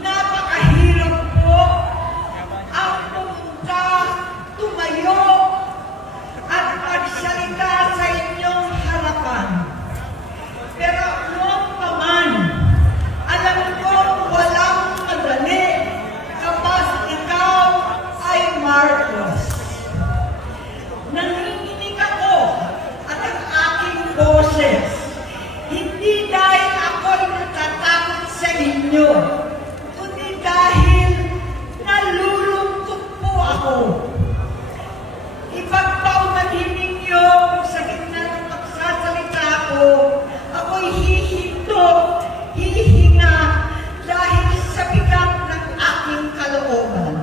Napakahirap po ang pumunta, tumayo, at magsalita sa inyong harapan. Pero noong pa man, alam ko walang madali kapag ikaw ay Marcos. Nanginginig ako at ang aking boses, hindi dahil ako'y natatakot sa inyo, kundi dahil nalulungkot po ako. Ipagpaumanhin ninyo kung sa gitna ng magsasalita ko, ako'y hihinto, hihinga dahil sa bigat ng aking kalooban.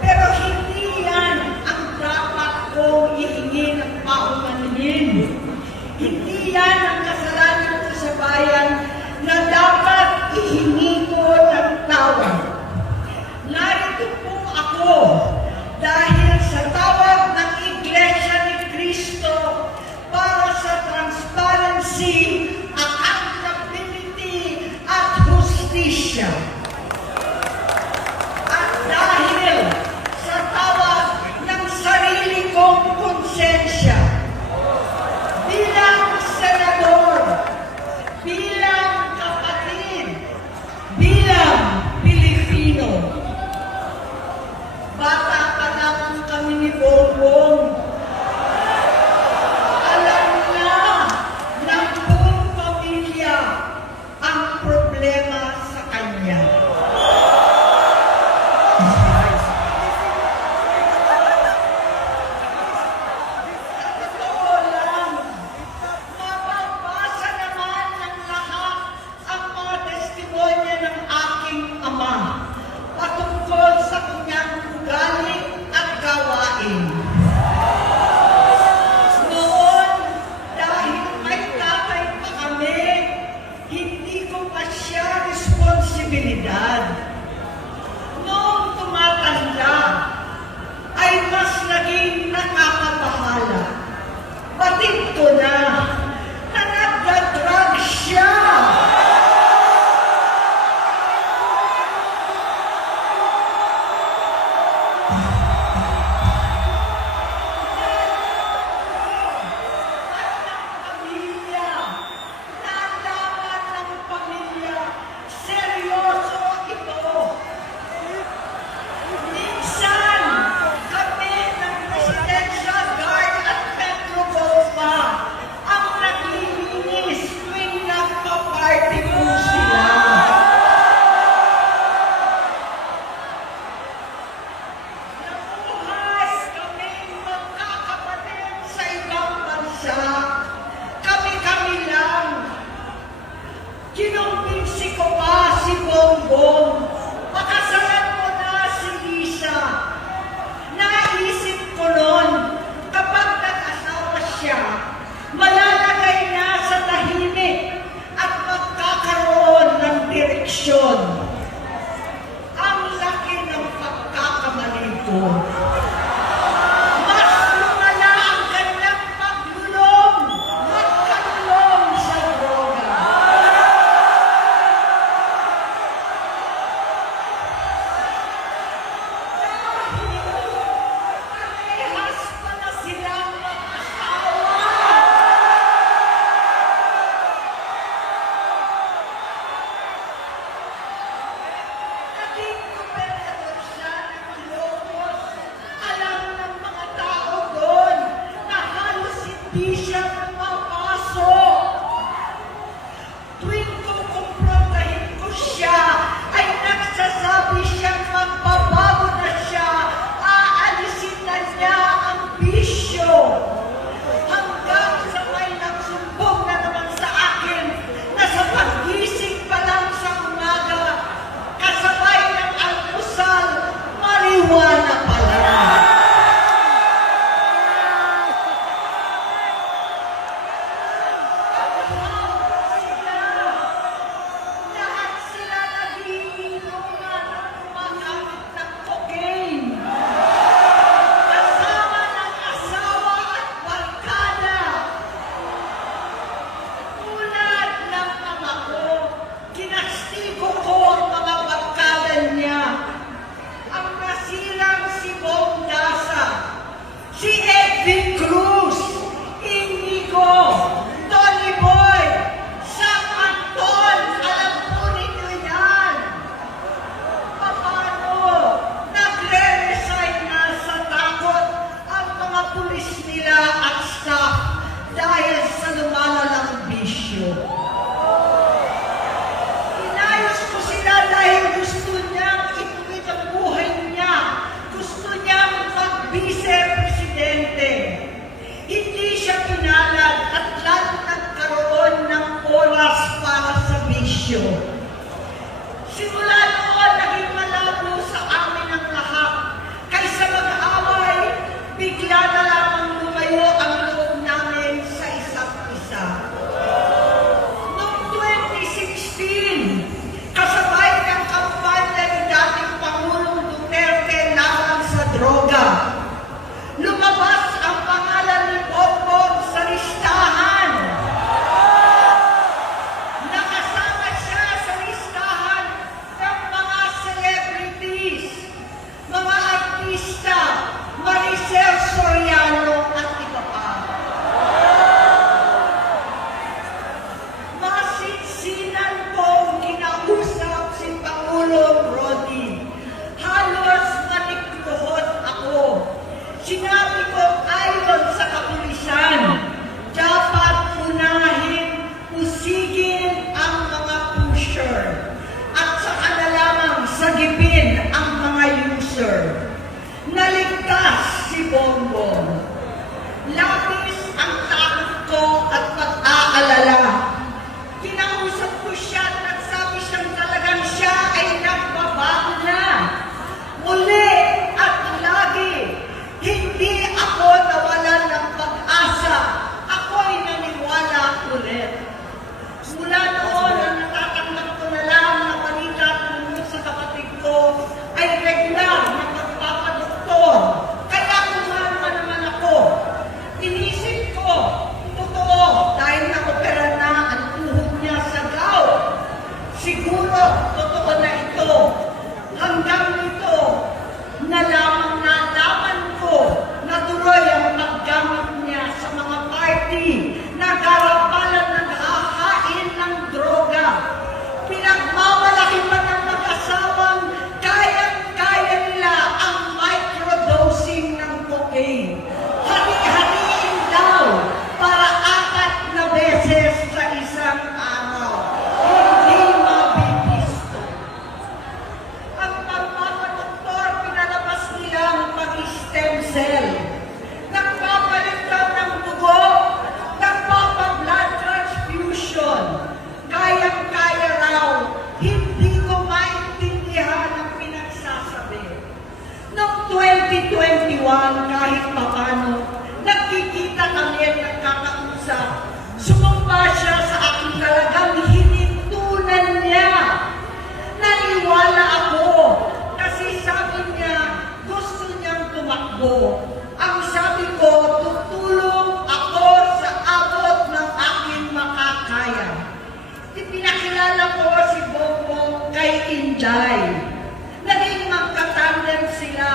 Pero hindi yan ang dapat kong ihingi ng paumanhin. Hindi yan ang kasalanan ko sa bayan na dapat ihingi ko ng tawad. Narito po ako dahil sa tawag ng Iglesia ni Cristo para sa transparency, accountability, at hustisya. At dahil sa tawag ng sarili kong konsensya, bilang senador, bilang kapatid, bilang Pilipino. Bata pa naman kami ni Bongbong. Alam na ng buong pamilya ang problema sa kanya. Sa totoo lang, mababasa naman ng lahat ang mga testimonya ng aking ama patungkol sa kanyang ugali at gawain. Noon, dahil may tatay pa kami, hindi ko pa siya responsibilidad. Noong tumatanda, ay mas naging nakakabahala. Batid ko na nagda-drug siya. Pamilya, nalaman ng pamilya, seryoso ito. Minsan, kami ng Presidential Guard at Metro Gold pa ang naglilinis tuwing nagpa Simula noon, naging malabo sa amin ang lahat. Kaysa mag-away, bigla na lamang lumayo ang loob namin sa isa't isa. Noong 2016, kasabay ng kampanya ni dating Pangulong Duterte laban sa droga, lumabas ang pangalan ni Bongbong sa listahan. Nakasama siya sa listahan ng mga celebrities, mga artista, Maricel Soriano at iba pa. Masinsinan kong kinausap si Pangulong Rodi. Halos manikluhod ako. Sinabi ko ayon sa kapulisan, dapat unahin, usigin ang mga pusher at saka na lamang sagipin ang mga user. Naligtas si Bongbong. Labis ang takot ko at pag-aalala. Kinausap ko siya at nagsabi siyang talagang siya ay nagbabago na. Muli at lagi, hindi ako nawalan ng pag-asa. Ako'y naniwala ulit. Mula noon, ang natatanggap ko na lang na balita tungkol sa kapatid ko ay regular na pagpapadoktor. Kaya kumalma naman ako. Inisip ko, totoo, dahil na-opera na ang tuhod niya sa gout. Siguro, totoo na ito. Hanggang nito, nalaman ko na tuloy ang paggamit niya sa mga party na garapalan naghahain ng droga. Pinagmamalaki pa ng mag-asawang kayang-kaya nila ang microdosing ng cocaine. Hari-hariin daw para 4 na beses sa isang araw. Hindi mabibisto. Ang pagpapadoktor, pinalabas nila ang pag-stem cell. Nagpapalit daw ng dugo, nagpapa-blood transfusion. Kayang-kaya raw, hindi ko maintindihan ang pinagsasabi. Noong 2021, kahit papano, nagkikita kami at nagkakausap. Sumumpa siya sa akin talagang hinintunan niya. Naniwala ako kasi sabi niya gusto niyang tumakbo. Ang sabi ko, tutulong ako sa abot ng aking makakaya. Ipinakilala ko si Bongbong kay Inday. Naging magkatandem sila.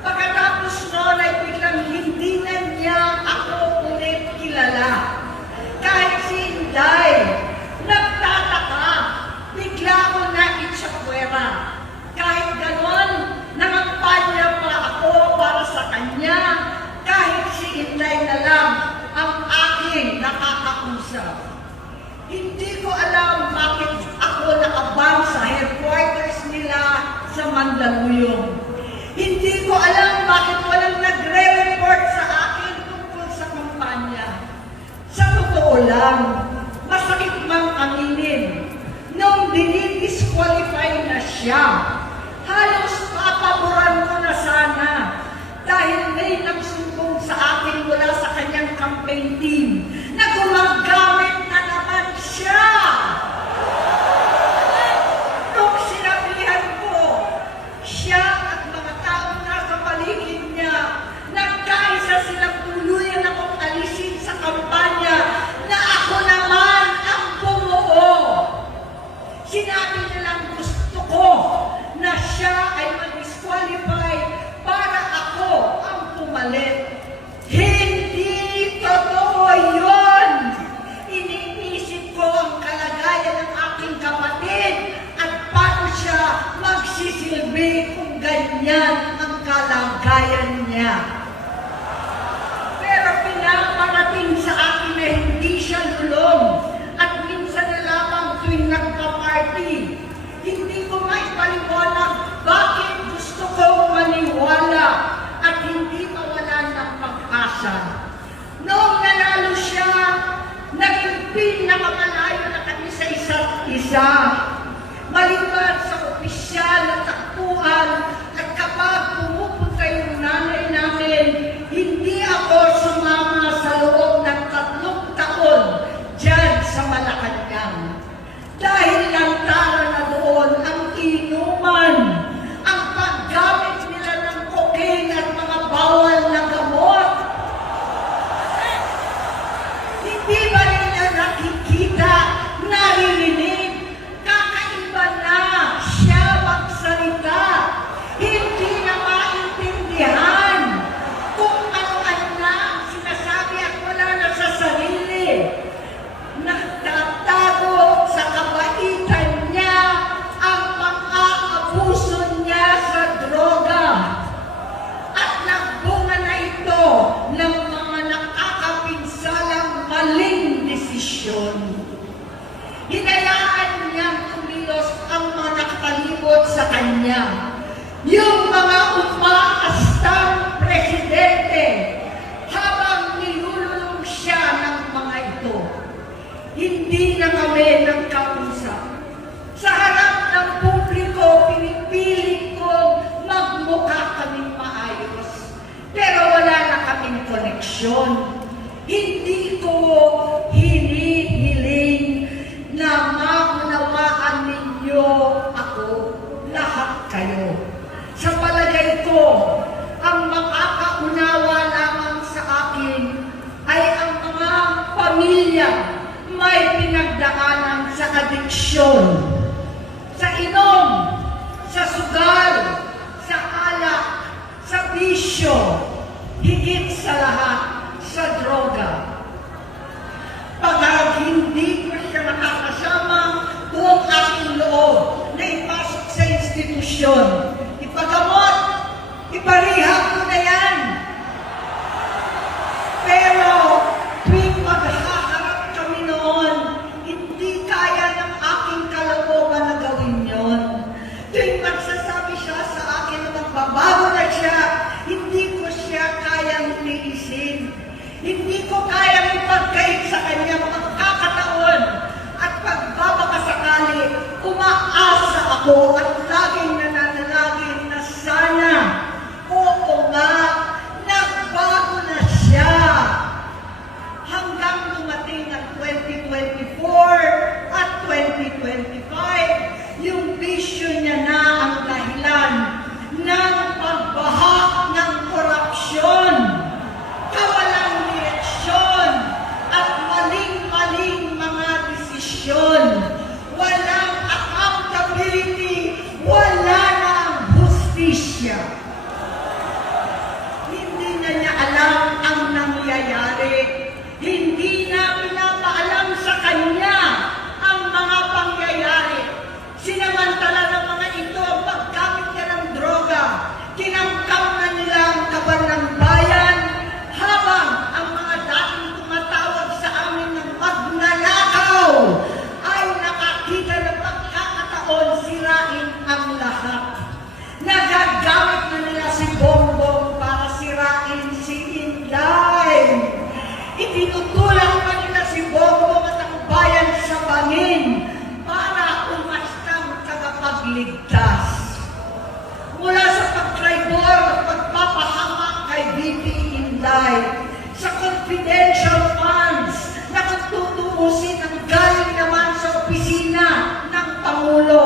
Pagkatapos noon ay biglang hindi na niya ako ulit kilala. Kahit si Inday, nagtataka, bigla ko na itsapwera. Kahit ganon, nangampanya pa ako para sa kanya, kahit si Inday na lang ang aking nakakausap. Hindi ko alam bakit ako nakabang sa headquarters nila sa Mandaluyong. Hindi ko alam bakit walang nagre-report sa akin tungkol sa kampanya. Sa totoo lang, masakit mang aminin, nung dinidisqualify na siya, halos papaboran ko na sana dahil may nagsumbong sa akin mula sa kanyang campaign team na gumagamit na naman siya. Nung sinabihan ko, siya at mga taong nasa paligid niya, nagkaisa silang tuluyan akong alisin sa kampanya na ako naman ang bumuo. Sinabi nilang gusto ko na siya ay mag-disqualify para ako ang pumalit. Hindi totoo yun! Iniisip ko ang kalagayan ng aking kapatid at paano siya magsisilbi kung ganyan ang kalagayan niya. Pero pinaparating sa akin na hindi siya lulong at minsan na lamang tuwing nagpa-party. Hindi ko maipaliwanag bakit gusto kong maniwala at hindi mawalan ng pag-asa. Noong nanalo siya, naging pinakamalayo na kami sa isa't isa. Maliban sa kanya. Yung mga umaastang presidente habang nilululong siya ng mga ito. Hindi na kami nagkausap. Sa harap ng publiko, pinipilit kong magmukha kaming maayos. Pero wala na kaming koneksyon. Hindi ko hinihiling na maunawaan ninyo ako, lahat kayo. Sa palagay ko, ang makakaunawa lamang sa akin ay ang mga pamilya may pinagdaanan sa adiksyon, sa inom, sa sugal, sa alak, sa bisyo, higit sa lahat, sa droga. Pag hindi ko siya nakakasama, buong aking loob na ipasok sa institusyon. Ipagamot, iparihab ko na yan. Pero, tuwing maghaharap kami noon, hindi kaya ng aking kalooban na gawin yon. Tuwing magsasabi siya sa akin na magbabago na siya, hindi ko siya kayang tiisin. Hindi ko kayang ipagkait sa kanya mga kakataon at pagbabakasakali, umaasa ako at laging nananalangin na sana, oo nga, nagbago na siya. Hanggang dumating ang 2024 at 2025, yung bisyo niya na ang dahilan ng pagbaha ng korupsyon, kawalang direksyon, at maling-maling mga desisyon. Walang accountability, wala nang hustisya. Hindi na niya alam ang nangyayari. Hindi na pinapaalam sa kanya ang mga pangyayari. Sinamantala ng mga ito ang paggamit niya ng droga. Kinangkam na nila ang kaban ng bayan habang ang mga dating tumatawag sa amin ng magnanakaw ay nakakita ng pagkakataon sirain ang lahat. Nagagamit na nila si Bongbong para sirain si Inday. Itinutulak pa nila si Bongbong at ang bayan sa bangin para umastang tagapagligtas. Mula sa pagtraidor at pagpapahamak kay BP Inday, sa confidential funds na tutuusin ang galing naman sa opisina ng Pangulo,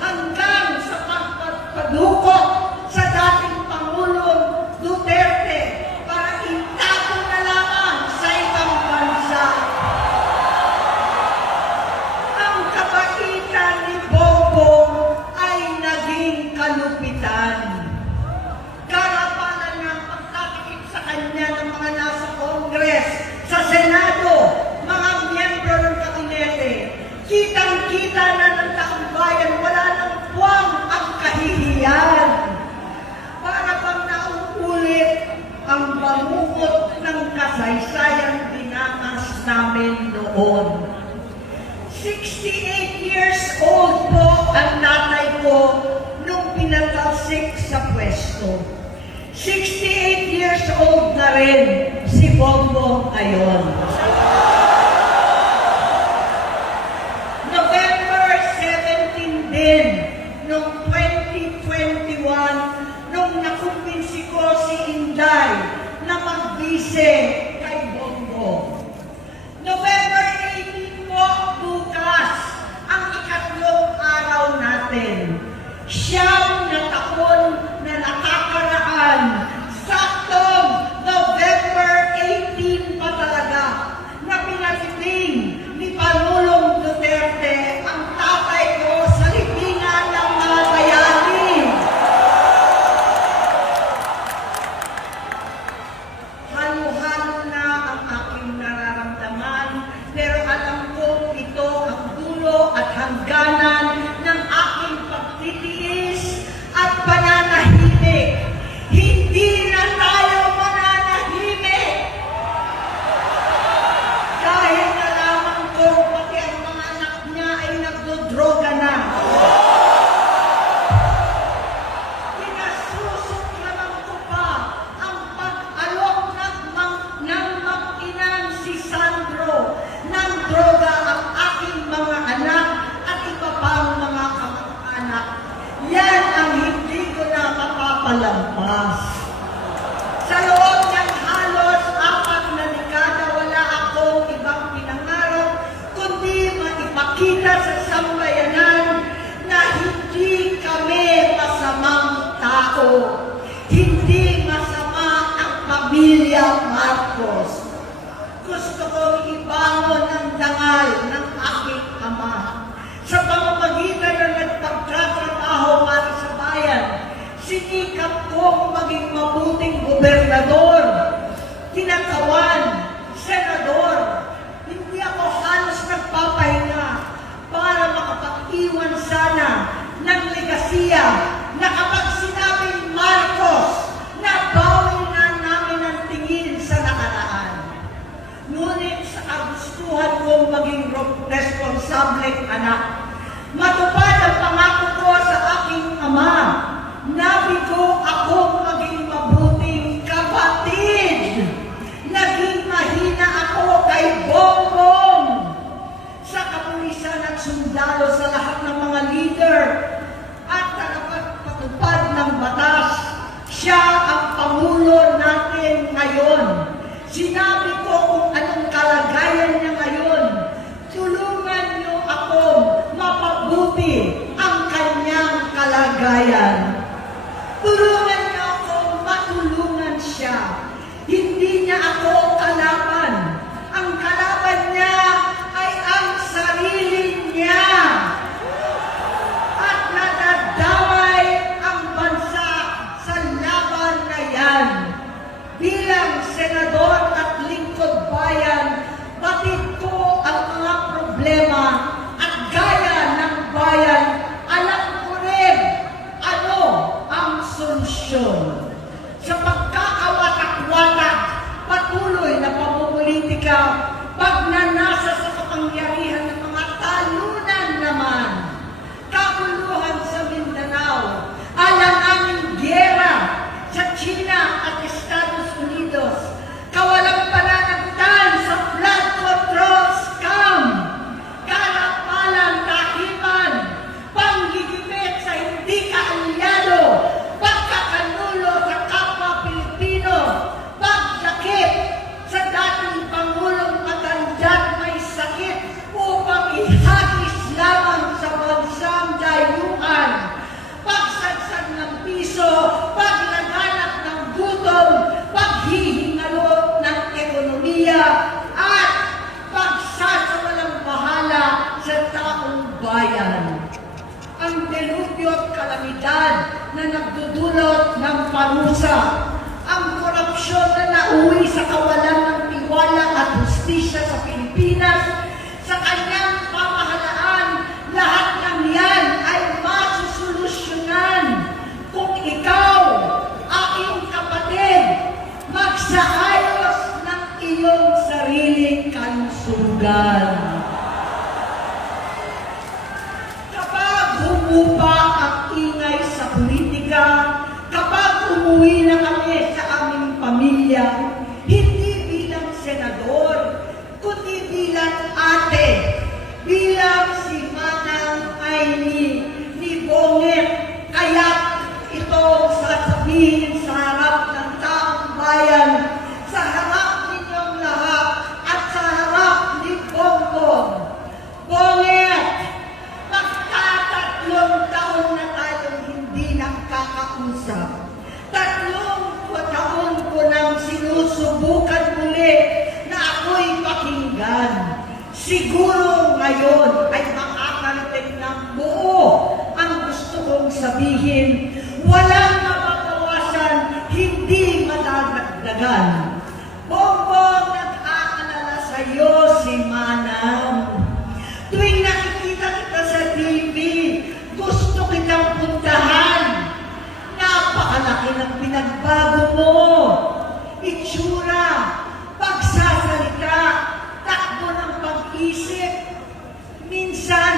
hanggang sa pagpadukot sa dating Pangulong Duterte para itago na lamang sa ibang bansa. Ang kabaitan ni Bongbong ay naging kalupitan. Karapalan ng pagtatakip sa kanya ng mga nasa Congress, sa Senado, mga miyembro ng kabinete. Kitang-kita na ng taong bayan, wala nang puwang ang kahihiyan. Para bang nauulit ang bangungot ng kasaysayan dinanas namin noon. 68 years old po ang tatay ko nung pinatalsik sa pwesto. 68 years old na rin si Bongbong ngayon. November 17 din, noong 2021, nung nakumbinsi ko si Inday na magbise kay Bongbong. November 18 po, bukas, ang ikatlong araw natin. Siyam na taon na nakakaraan, saktong November 18 pa talaga, na pinatiting ni Pangulong Duterte ang tatay ko sa libingan ng mga bayani. Halo-halo na ang aking nararamdaman, pero alam ko ito ang dulo at hangganan ng aking pagtitiis Yan ang hindi ko na mapapalampas. Sa loob ng halos 4 na dekada, wala akong ibang pinangarap kundi maipakita sa sambayanan na hindi kami masamang tao. Hindi masama ang pamilya Marcos. Gusto kong ibangon ang dangal ng aking ama. Sa pamamagitan ng nagpagtatrabaho para sa bayan, sinikap kong maging mabuting gobernador, tinakawan, senador. Hindi ako halos nagpapahinga para makapag-iwan sana ng legasiya na kapag sinabing Marcos, nabawi na namin ang tingin sa nakaraan. Ngunit sa kagustuhan kong maging responsableng anak, matupad ang pangako ko sa aking ama, nabigo akong maging mabuting kapatid. Naging mahina ako kay Bongbong. Sa kapulisan at sundalo sa lahat ng mga leader at tagapagpatupad ng batas, siya ang Pangulo natin ngayon. Sinabi ko kung anong kalagayan niya ngayon. Tulungan niyo akong mapabuti ang kanyang kalagayan. Tulungan niyo akong matulungan siya. Hindi niya ako kalaban. Ang kalaban niya ay ang sarili niya. At nadadamay ang bansa sa laban na yan. Bilang senador at lingkod bayan, batid ko ang mga problema at gaya ng bayan, alam ko rin ano ang solusyon. Sa pagkakawatak-watak, patuloy na pamumulitika, pagnanasa sa kapangyarihan ng mga talunan naman, kaguluhan sa Mindanao, alanganing giyera sa China at Estados Unidos, kawalang pananagutan sa flood control scam, karapalan kahiman, panggigipit sa hindi kaalyado, pagkakanulo sa kapwa Pilipino, pagdakip sa dating Pangulong matandang may sakit upang ihagis lamang sa bansang dayuhan, pagsadsad ng piso, paglaganap ng gutom, paghihingalo ng ekonomiya, at pagsasawalang bahala sa taong bayan. Ang delubyo at kalamidad na nagdudulot ng parusa, ang korupsyon na nauwi sa kawalan ng tiwala at hustisya sa Pilipinas, sa kanyang pamahalaan, lahat ng yan ay masusolusyonan kung ikaw, aking kapatid, magsaayos ng iyong sariling kalusugan. Kapag humupa ang ingay sa politika, kapag umuwi na kami sa aming pamilya, hindi bilang senador, kundi bilang ate, bilang si Manang Aimee ni Bonget, kaya ito sasabihin sa harap ng taong bayan, sa harap ninyong lahat, at sa harap ni Bongbong. Bonget, magtatatlong taon na tayong hindi nakakausap. 3 taon ko nang sinusubukan muli na ako'y pakinggan. Siguro ngayon ay makakarating ng buo ang gusto kong sabihin. Walang mapapawasan, hindi madadagdagan. Bongbong, nag-aalala sa iyo si Manang. Tuwing nakikita kita sa TV, gusto kitang puntahan. Napakalaki ng pinagbago mo. Itsura, pagsasalita, takbo ng pag-isip. Minsan,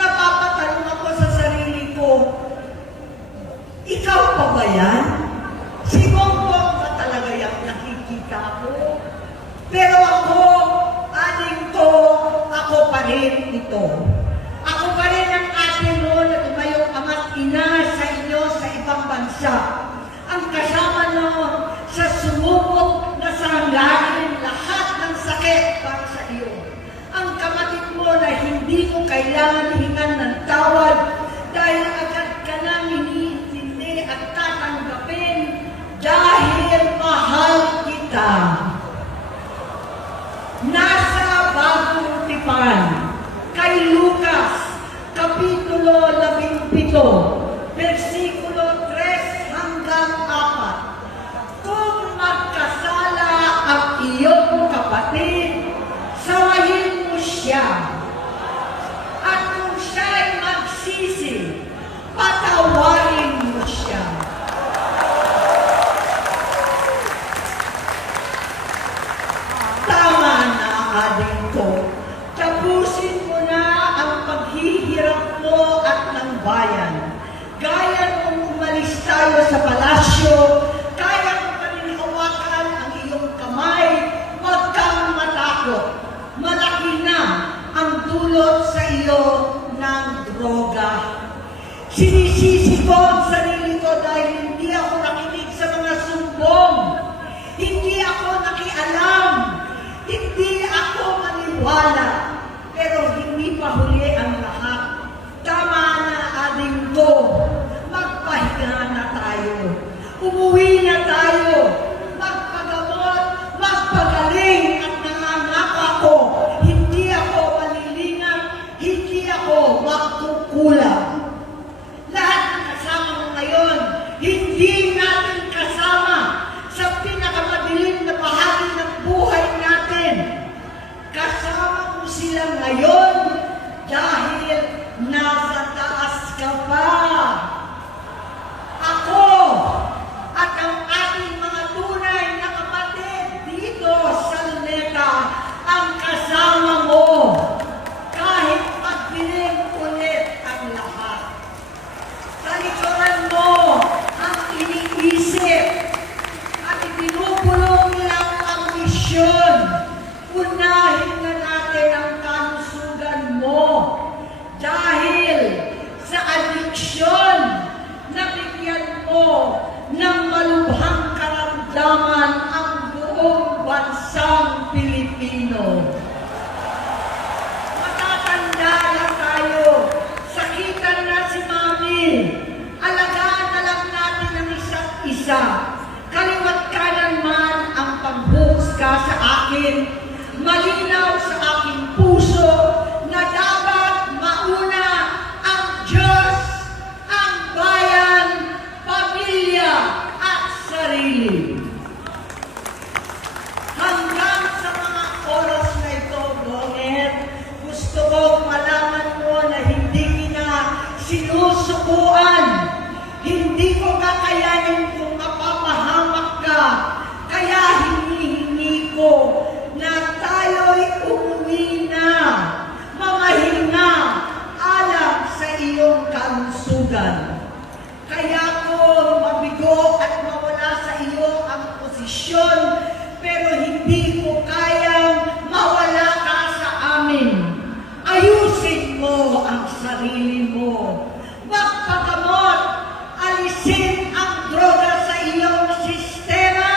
napapatanong ako sa sarili ko, ikaw pa ba yan? Si Bongbong ba talaga yung nakikita bansa. Ang kasama mo sa sumubok na sanglarin lahat ng sakit para sa iyo. Ang kapatid mo na hindi mo kailangan hingan ng tawad dahil agad ka nang iniintindi at tatanggapin dahil mahal kita. Nasa Bagong Tipan, kay Lucas, Kapitulo 17, versikulo 3 hanggang 4. Kung magkasala ang iyong kapatid, sawayin mo siya. At kung siya'y magsisi, patawarin mo siya. Tama na, ading ko. Tapusin mo na ang paghihirap mo at ng bayan. Gaya nung umalis tayo sa palasyo, kaya mo pa rin hawakan ang iyong kamay, huwag kang matakot. Malaki na ang dulot sa iyo ng droga. Sinisisi ko ang sarili ko dahil hindi ako nakinig sa mga sumbong. Hindi ako nakialam. Hindi ako maniwala. Pero hindi pa huli ang lahat. Tama na, ading ko. Magpahinga na tayo. Umuwi na tayo. Magpagamot, magpagaling at nangangako ako. Hindi ako malilingan, hindi ako magkukulang. Lahat ng kasama mo ngayon, hindi natin kasama sa pinakamadilim na bahagi ng buhay natin. Kasama mo sila ngayon dahil nasa taas ka pa. Ako at ang ating mga tunay na kapatid dito sa Luneta ang kasama mo kahit magdilim ulit ang lahat. Talikuran mo ang iniisip at ibinubulong lang ang misyon. Unahin na natin ang kalusugan mo dahil sa adiksyon na bigyan mo ng malubhang karamdaman ang buong bansang Pilipino. Matatanda na tayo. Sakitan na si Mami. Alagaan na lang natin ang isa't isa. Kaliwat kanan man ang panghuhusga sa akin. Malinaw sa aking puso na dapat mauna ang Diyos, ang bayan, pamilya at sarili. Hanggang sa mga oras na ito, Bonget, gusto kong malaman mo na hindi kita sinusukuan. Hindi ko kakayanin kung mapapahamak ka. Kaya hinihingi ko na tayo'y umuwi na, mamahinga, alam sa iyong kalusugan. Kaya ko mabigo at mawala sa iyo ang posisyon, pero hindi ko kayang mawala ka sa amin. Ayusin mo ang sarili mo. Magpagamot, alisin ang droga sa iyong sistema.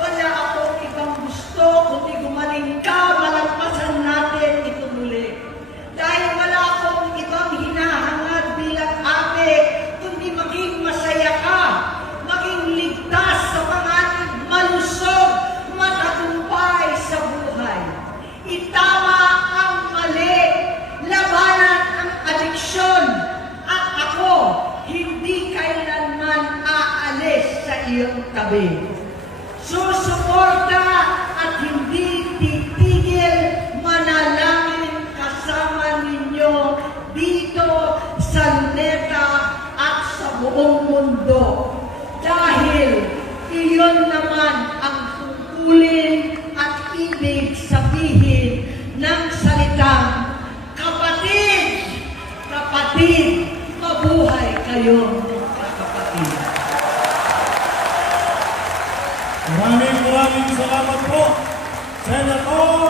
Wala akong ibang gusto kundi gumaling ka, malampasan natin ito muli. Dahil wala akong ibang hinahangad bilang ate, kundi maging masaya ka, maging ligtas sa panganib, malusog, matagumpay sa buhay. Itama ang mali, labanan ang adiksyon, at ako hindi kailanman aalis sa iyong tabi. Susuporta at hindi titigil, manalangin kasama ninyo dito sa Luneta at sa buong mundo. Dahil iyon naman ang tungkulin at ibig sabihin ng salitang kapatid, kapatid, mabuhay kayong kapatid. Maraming salamat po, Senator